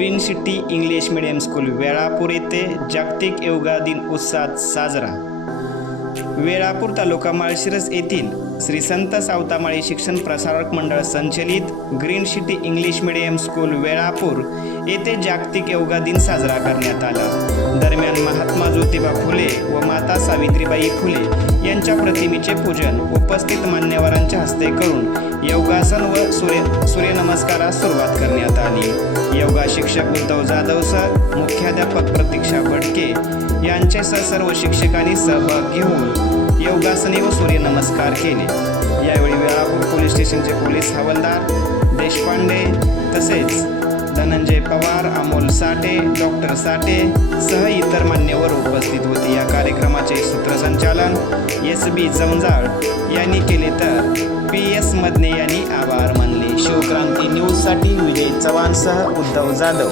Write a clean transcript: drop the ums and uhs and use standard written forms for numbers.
Green city English medium school Velapur येथे जागतिक योगा दिन उत्साहात साजरा। वेळापूर तालुका माळशिरस येथील श्री संत सावतामाळी शिक्षण प्रसारक मंडळ संचलित green city English medium school Velapur येथे जागतिक योगा दिन साजरा करण्यात आला। दरम्यान महात्मा ज्योतिबा फुले व माता सावित्रीबाई फुले यांच्या प्रतिमेचे पूजन उपस्थित मान्यवरांच्या हस्ते करून योगासन व सूर्यनमस्कारास सुरुवात करण्यात आली। योगा शिक्षक उद्धव जाधव सर, मुख्याध्यापक प्रतीक्षा भडके यांच्यासह सर्व शिक्षकांनी सहभाग घेऊन योगासने व सूर्यनमस्कार केले। यावेळी वेळापूर पोलीस स्टेशनचे पोलीस हवालदार देशपांडे तसेच धनंजय पवार, अमोल साठे, डॉक्टर साठे सह इतर मान्यवर उपस्थित होते। या कार्यक्रमाचे सूत्रसंचालन SB जमजाळ यांनी केले तर PS मदने यांनी आभार मानले। शिवक्रांती न्यूजसाठी विजय चव्हाणसह उद्धव जाधव।